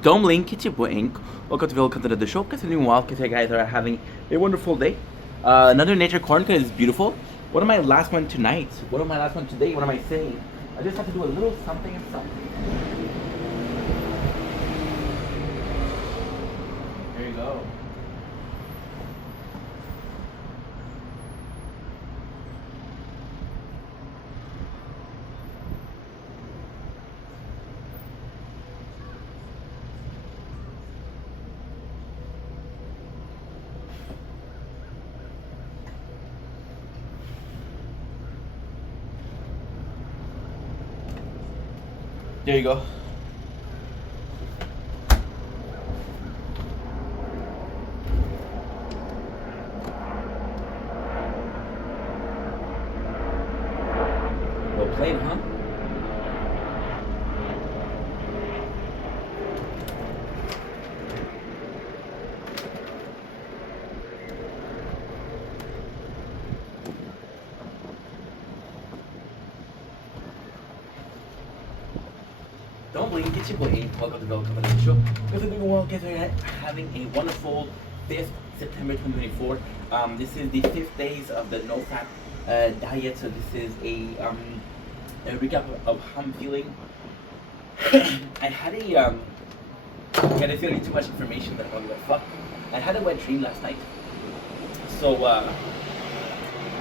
Don't blink, it's your boy Ink. Welcome to the show. Continuing walk, if you guys are having a wonderful day. Another nature corner is beautiful. What am I last one tonight? What am I last one today? What am I saying? I just have to do a little something and something. There you go. There you go. Well played, huh? Don't blink, it's your boy Ink. Welcome to the show. If you're doing well, guys are having a wonderful 5th September 2024. This is the 5th days of the no fat diet, so this is a recap of how I'm feeling. I had a I feel too much information that I'm like fuck. I had a wet dream last night. So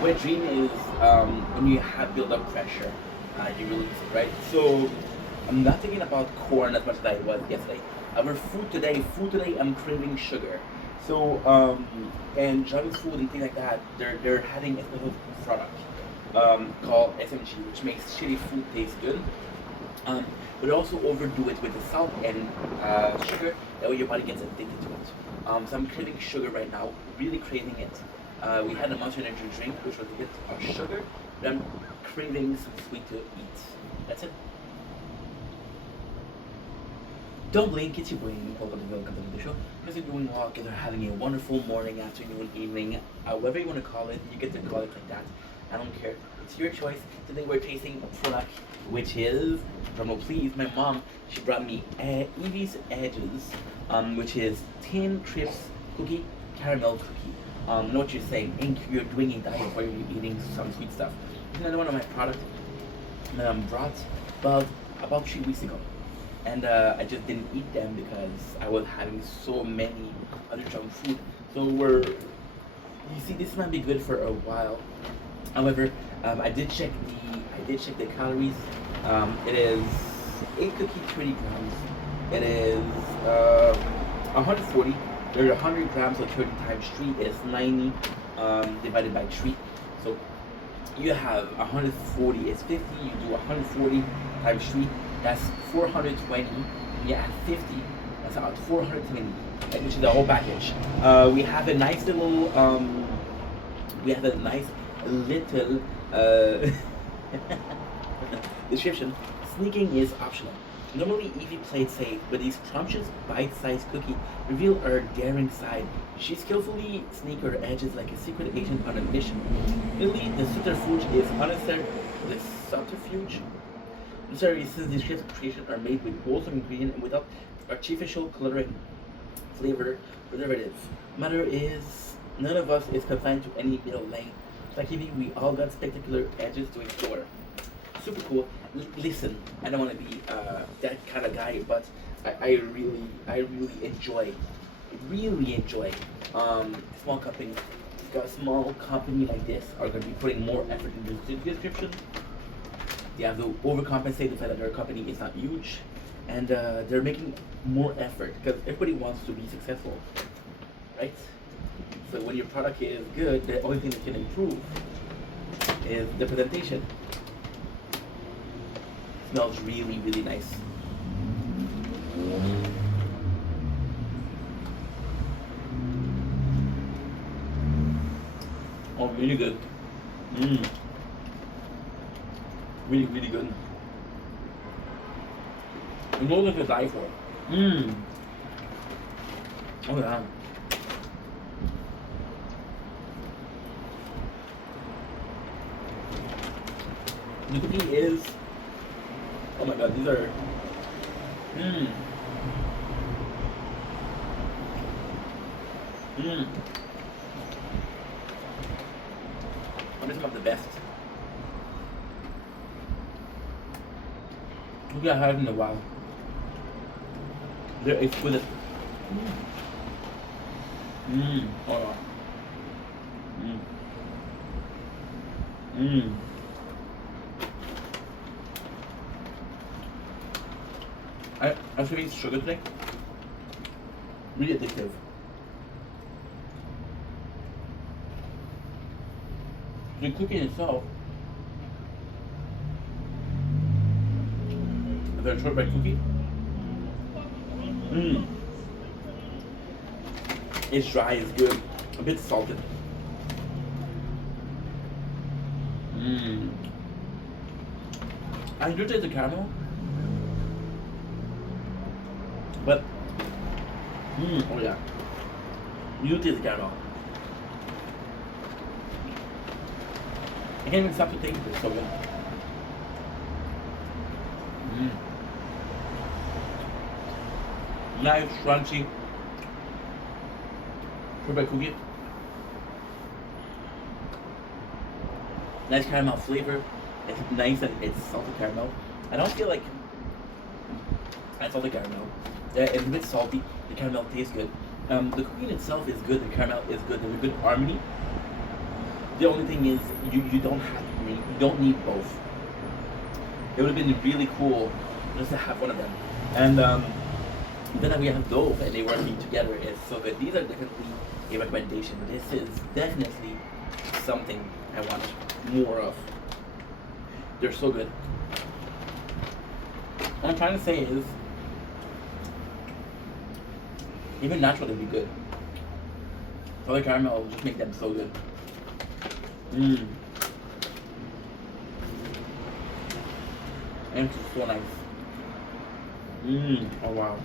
wet dream is when you have build up pressure, you release it, right? So I'm not thinking about corn as much as I was yesterday. Our food today, I'm craving sugar. So and junk food and things like that, they're having a special product called SMG, which makes shitty food taste good. But also overdo it with the salt and sugar. That way your body gets addicted to it. So I'm craving sugar right now, really craving it. We had a Monster Energy drink, which was a bit of sugar, but I'm craving some sweet to eat. That's it. Don't blink, it's your brain. Welcome to the show. Because you're doing walk, and are having a wonderful morning, afternoon, evening, whatever you want to call it, you get to call it like that. I don't care. It's your choice. Today we're tasting a product which is, drumroll please, my mom, she brought me Evie's Edges, which is Tin Crisp Cookie, Caramel Cookie. Know what you're saying, Ink, you're doing a diet where you're eating some sweet stuff. Another one of my products brought about 3 weeks ago. And I just didn't eat them because I was having so many other junk food. So you see, this might be good for a while. However, I did check the calories. It is 8 cookies, 20 grams. It is 140. There's 100 grams, so 30 times 3 is 90 divided by 3. So you have 140 is 50. You do 140 times 3. That's 420. You add 50. That's about 420, which is the whole package. We have a nice little. Description. Sneaking is optional. Normally, Evie played safe, but these scrumptious, bite-sized cookie reveal her daring side. She skillfully sneaks her edges like a secret agent on a mission. Really, the subterfuge is unnecessary. The subterfuge. Sorry, since these creations are made with wholesome ingredients and without artificial coloring, flavor, preservatives. Matter is, none of us is confined to any middle lane. Like Evie, we all got spectacular edges to explore. Super cool. Listen, I don't want to be that kind of guy, but I really enjoy, small company. A small company like this are going to be putting more effort into the description. They have to overcompensate the fact that their company is not huge, and they're making more effort because everybody wants to be successful, right? So when your product is good, the only thing that can improve is the presentation. Smells really, really nice. Oh, really good. Really, really good. You know what to die for. Oh yeah. The cookie is. Oh my god, these are. Mmm. I'm just about the best. Cookie I had in a while. They're exquisite. Mmm. Oh. Mmm. Mmm. I should eat sugar today. Really addictive. The cookie itself, the shortbread cookie, it's dry, it's good, a bit salted. I do taste the caramel, but oh yeah, you taste the caramel. I can't even stop to taste it. It's so good. Nice, crunchy shortbread cookie. Nice caramel flavor. It's nice and it's salted caramel. I don't feel like I salted caramel. It's a bit salty. The caramel tastes good. The cookie in itself is good. The caramel is good. There's a good harmony. The only thing is you don't need both. It would have been really cool just to have one of them. And then that we have those and they working together is so good. These are definitely a recommendation. This is definitely something I want more of. They're so good. What I'm trying to say is, even natural they'd be good. Other caramel will just make them so good. And it's just so nice. Oh wow.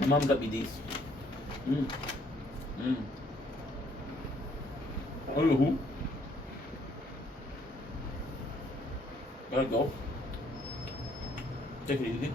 My mom got me these. Oh, who? Gotta go. Take it easy.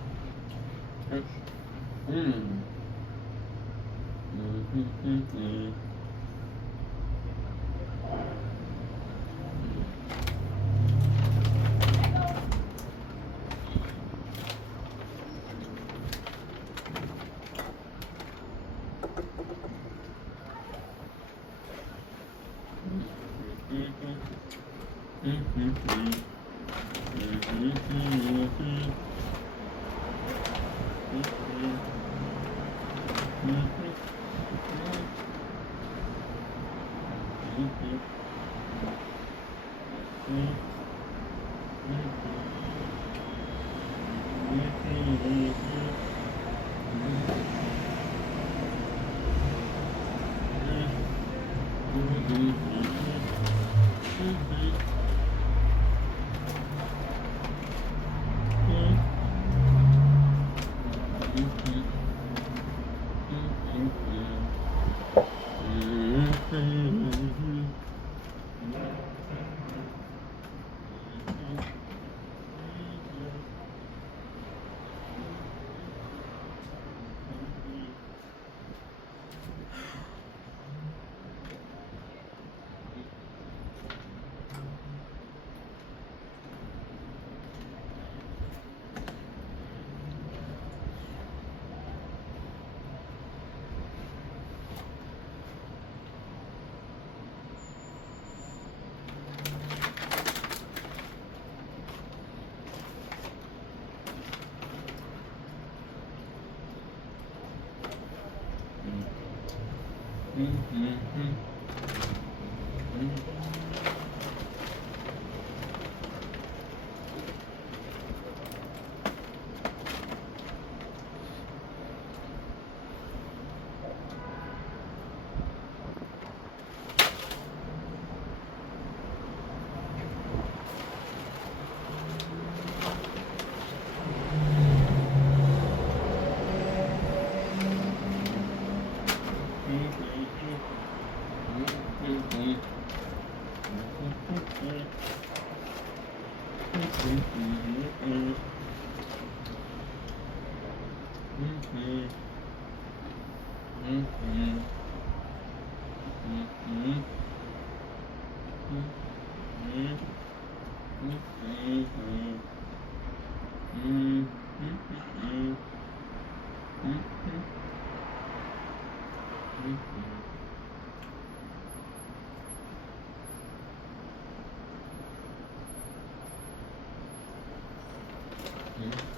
Mm-hmm. Mm-hmm. Mm-hmm. Mm-hmm. Mm-hmm. Mm-hmm. Mm-hmm.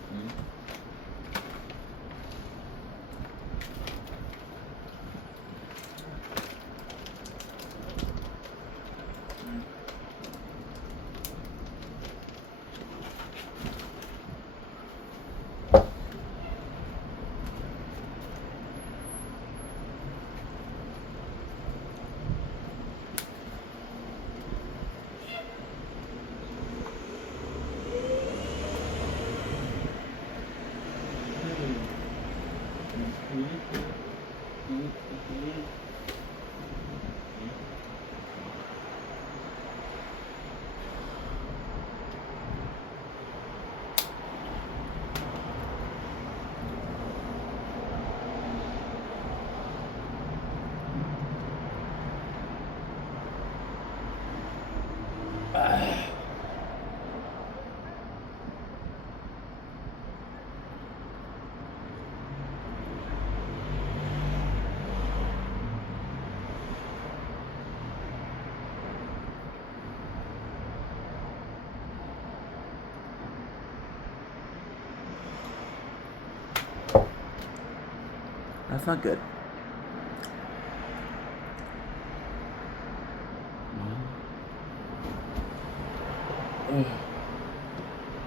That's not good.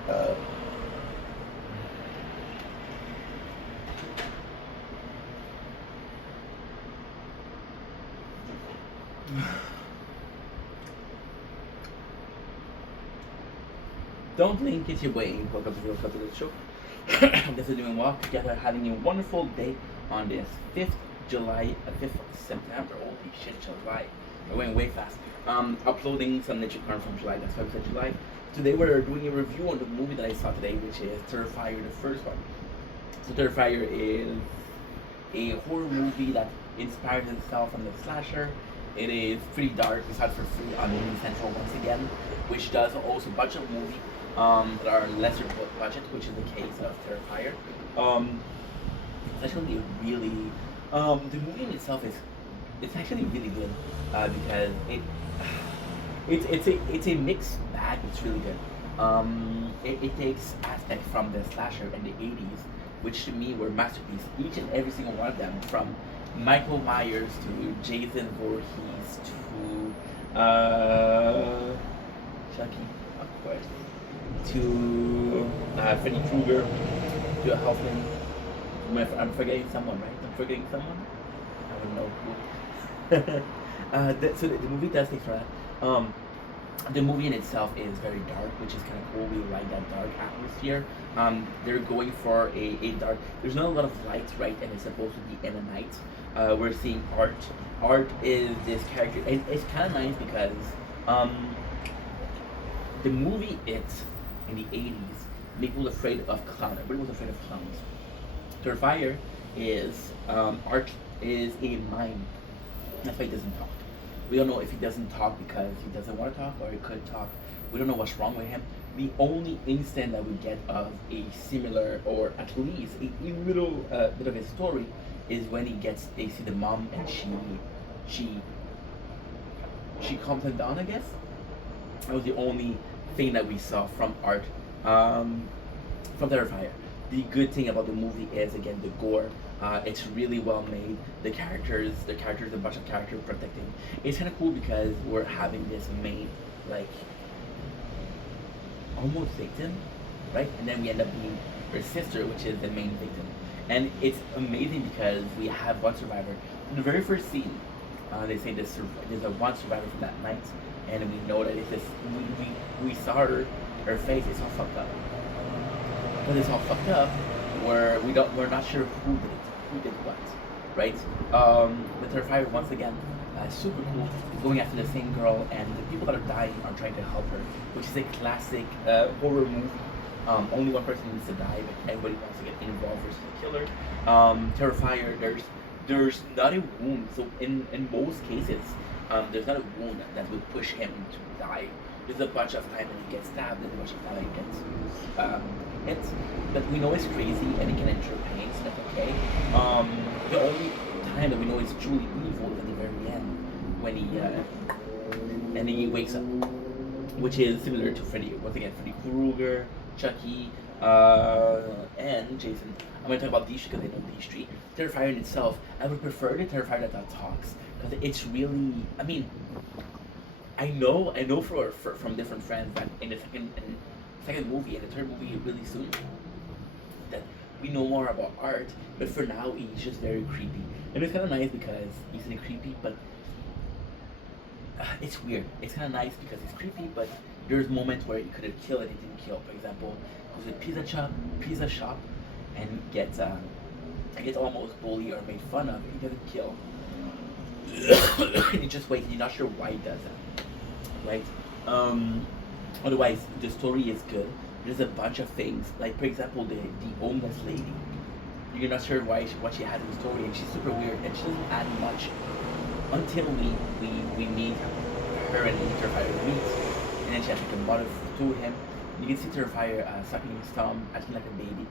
Uh, Don't blink, it's your way. Welcome to the Real Culture Show. This is doing well together, having a wonderful day on this 5th July, 5th September. Holy shit, July. We're going way fast. Uploading some Nature Karn from July, that's why we said July. Today we're doing a review on the movie that I saw today, which is Terrifier, the first one. So Terrifier is a horror movie that inspires itself from the slasher. It is pretty dark. It's out for free on Movie Central once again, which does also a bunch of movies that are lesser budget, which is the case of Terrifier. It's actually really the movie in itself is it's actually really good because it's a mixed bag. It's really good. It takes aspects from the slasher in the 80s, which to me were masterpieces. Each and every single one of them, from Michael Myers to Jason Voorhees to Chucky, of course, to Freddy Krueger, to Hellfling. I'm forgetting someone, right? I'm forgetting someone. I don't know who. So the movie does take for that. The movie in itself is very dark, which is kind of cool. We like that dark atmosphere. They're going for a dark. There's not a lot of light, right? And it's supposed to be in the night. We're seeing Art. Art is this character. It's kind of nice because the movie in the 80s made people afraid of clowns. Everybody was afraid of clowns. Terrifier is Art is a mime. That's why he doesn't talk. We don't know if he doesn't talk because he doesn't want to talk or he could talk. We don't know what's wrong with him. The only instant that we get of a similar, or at least a little bit of his story, is when they see the mom and she calms him down, I guess. That was the only thing that we saw from Art, from Terrifier. The good thing about the movie is, again, the gore. It's really well made. The characters, a bunch of characters protecting. It's kind of cool because we're having this main, like, almost victim, right? And then we end up being her sister, which is the main victim. And it's amazing because we have one survivor. In the very first scene, they say there's a one survivor from that night, and we know that it's just, we saw her face, it's all fucked up. Because it's all fucked up, we're not sure who did what, right? The Terrifier, once again, super cool, is going after the same girl, and the people that are dying are trying to help her, which is a classic horror movie Only one person needs to die, but everybody wants to get involved versus the killer. Terrifier, there's not a wound. So in most cases, there's not a wound that would push him to die. There's a bunch of time when he gets stabbed, and a bunch of time when he gets hit. But we know it's crazy and it can endure pain, so that's okay. The only time that we know it's truly evil is at the very end when he and then he wakes up, which is similar to Freddy. Once again, Freddy Krueger, Chucky, and Jason. I'm gonna talk about these because I know these three. Terrifier in itself, I would prefer the Terrifier that talks because it's really. I mean, I know from different friends that in the second movie and the third movie really soon that we know more about Art, but for now he's just very creepy, and it's kind of nice because he's really creepy, but it's weird. It's kind of nice because it's creepy, but there's moments where he could have killed and he didn't kill. For example, goes to pizza shop, and gets almost bullied or made fun of. He doesn't kill. And he just waits. You're not sure why he does that, right? Otherwise, the story is good. There's a bunch of things, like for example, the homeless lady. You're not sure what she had in the story, and she's super weird, and she doesn't add much until we meet her and Terrifier meet, and then she has like a mother to him. You can see Terrifier sucking his thumb, acting like a baby.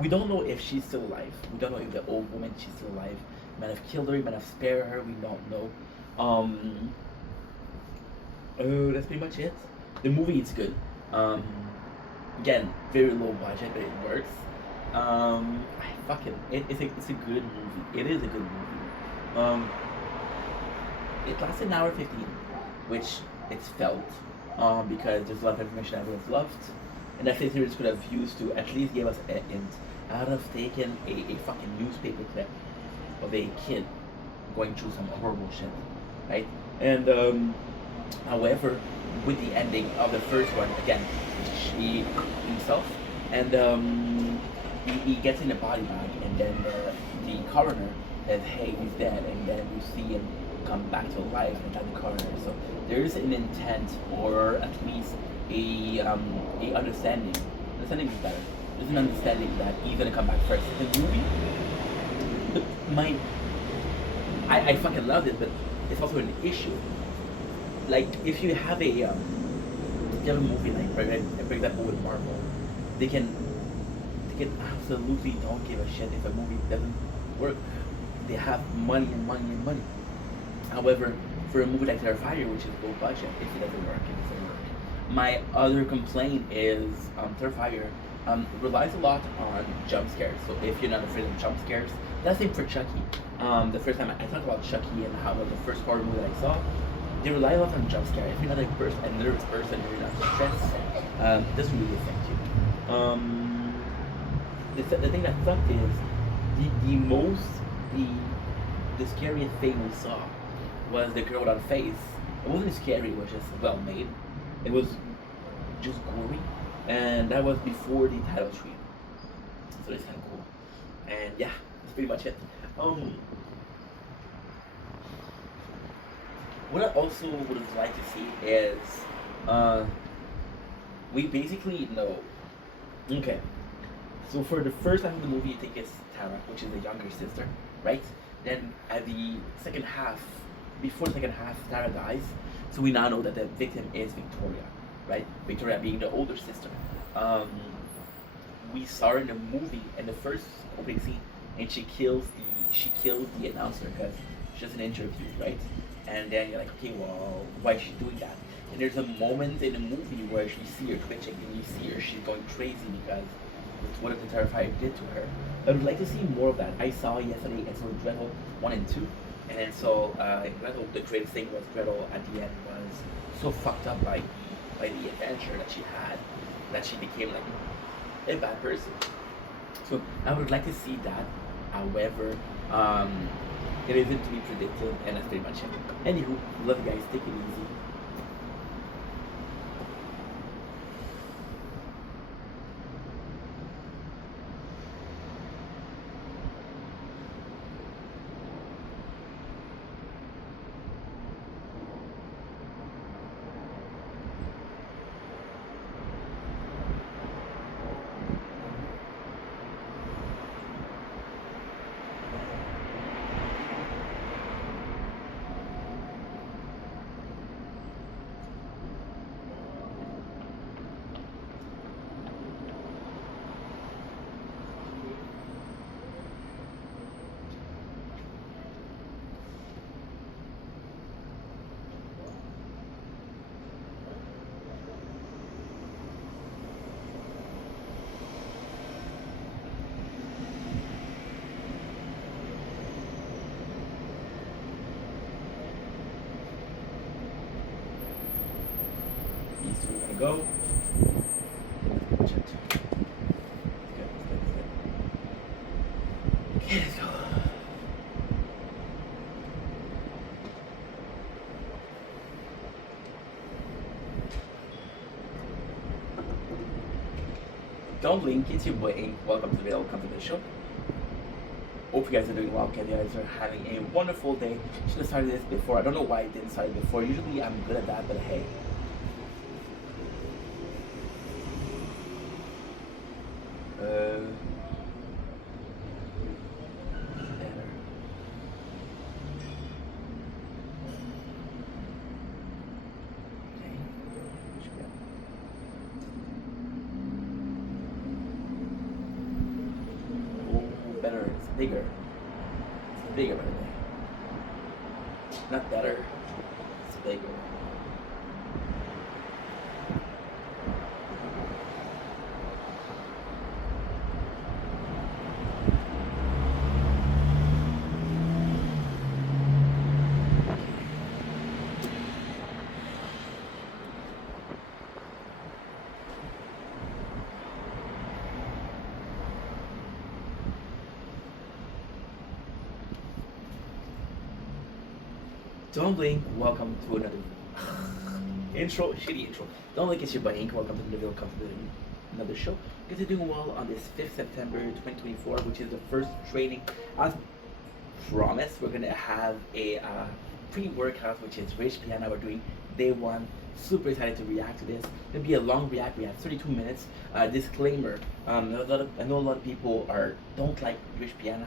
We don't know if she's still alive. We don't know if the old woman she's still alive. Might have killed her, might have spared her. We don't know. That's pretty much it. The movie is good. Again, very low budget, but it works. It's a good movie. It is a good movie. It lasted an hour 15, which it's felt, because there's a lot of information I would have loved, and that series could have used to at least give us a hint. I would have taken a fucking newspaper clip of a kid going through some horrible shit, right? And however, with the ending of the first one, again, he himself, and he gets in a body bag, and then the coroner says, "Hey, he's dead," and then you see him come back to life and attack the coroner. So there is an intent, or at least a understanding. Understanding is better. There's an understanding that he's gonna come back first. The movie, I fucking love it, but it's also an issue. Like if you have a movie like for example with Marvel, they can absolutely don't give a shit if a movie doesn't work. They have money and money and money. However, for a movie like Terrifier, which is low budget, if it doesn't work, it doesn't work. My other complaint is Terrifier relies a lot on jump scares. So if you're not afraid of jump scares, that's the same for Chucky. The first time I talked about Chucky and how the first horror movie that I saw, they rely a lot on jump scare. If you're not a nervous person, you're not stressed, it doesn't really affect you. The thing that sucked is the scariest thing we saw was the girl without a face. It wasn't scary, it was just well made. It was just gory, and that was before the title screen. So it's kind of cool. And yeah, that's pretty much it. What I also would have liked to see is, we basically know. Okay, so for the first half of the movie, you think it's Tara, which is the younger sister, right? Then at the second half, before the second half, Tara dies. So we now know that the victim is Victoria, right? Victoria being the older sister. We saw her in the movie in the first opening scene, and she kills the announcer because she does an interview, right? And then you're like, okay, well, why is she doing that? And there's a moment in the movie where you see her twitching, and you see her, she's going crazy because it's what the Terrifier did to her. I would like to see more of that. I saw yesterday episode Gretel 1 and 2, and so Gretel, the greatest thing was Gretel at the end was so fucked up by the adventure that she had, that she became like a bad person. So I would like to see that. However, it isn't to be predicted, and that's pretty much it. Anywho, love you guys. Take it easy. go. Watch it. Good. Okay, let's go. Don't blink, it's your boy Ink. Welcome to the video, welcome to the show. Hope you guys are doing well. Okay, you guys are having a wonderful day. Should have started this before. I don't know why I didn't start it before. Usually I'm good at that, but hey. There. Okay. Should be up. Oh, better. It's bigger. It's bigger, by the way. Not better. It's bigger. Don't blink, welcome to another intro, shitty intro. Don't blink, it's your boy Ink. Welcome to the video, welcome to another show. Guys, you're doing well on this 5th September 2024, which is the first training. As promised, we're gonna have a pre-workout, which is Rich Piana. We're doing day one. Super excited to react to this. It'll be a long react. We have 32 minutes. Disclaimer: I know a lot of people don't like Rich Piana.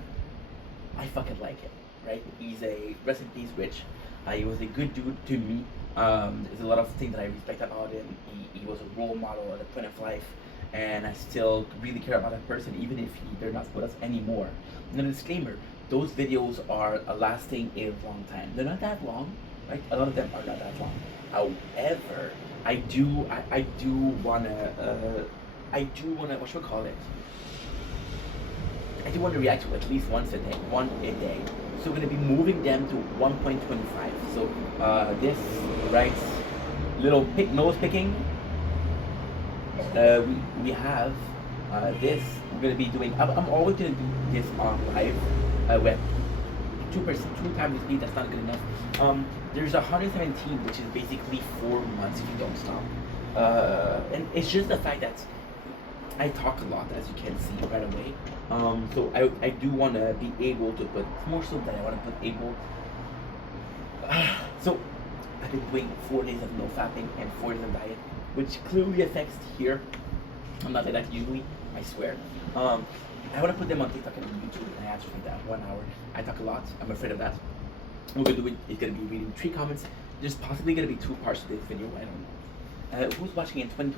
I fucking like him, right? He's a rest in peace, Rich. He was a good dude to me. There's a lot of things that I respect about him. He was a role model at a point of life, and I still really care about that person, even if they're not with us anymore. And then disclaimer: those videos are lasting a long time. They're not that long, right? A lot of them are not that long. However, I do wanna what should we call it? I do want to react to at least one a day. So we're going to be moving them to 1.25. So this, right, little nose picking. We have this. We're going to be doing. I'm always going to do this on live with 2 times the speed. That's not good enough. There's 117, which is basically 4 months if you don't stop. And it's just the fact that I talk a lot, as you can see right away. So I do want to be able to put more so that I want to put able. So I've been doing 4 days of no fapping and 4 days of diet, which clearly affects here. I'm not like that usually, I swear. I want to put them on TikTok and YouTube, and I actually think that 1 hour. I talk a lot. I'm afraid of that. What we're gonna do is gonna be reading 3 comments. There's possibly gonna be 2 parts to this video. I don't know. Who's watching in 2020?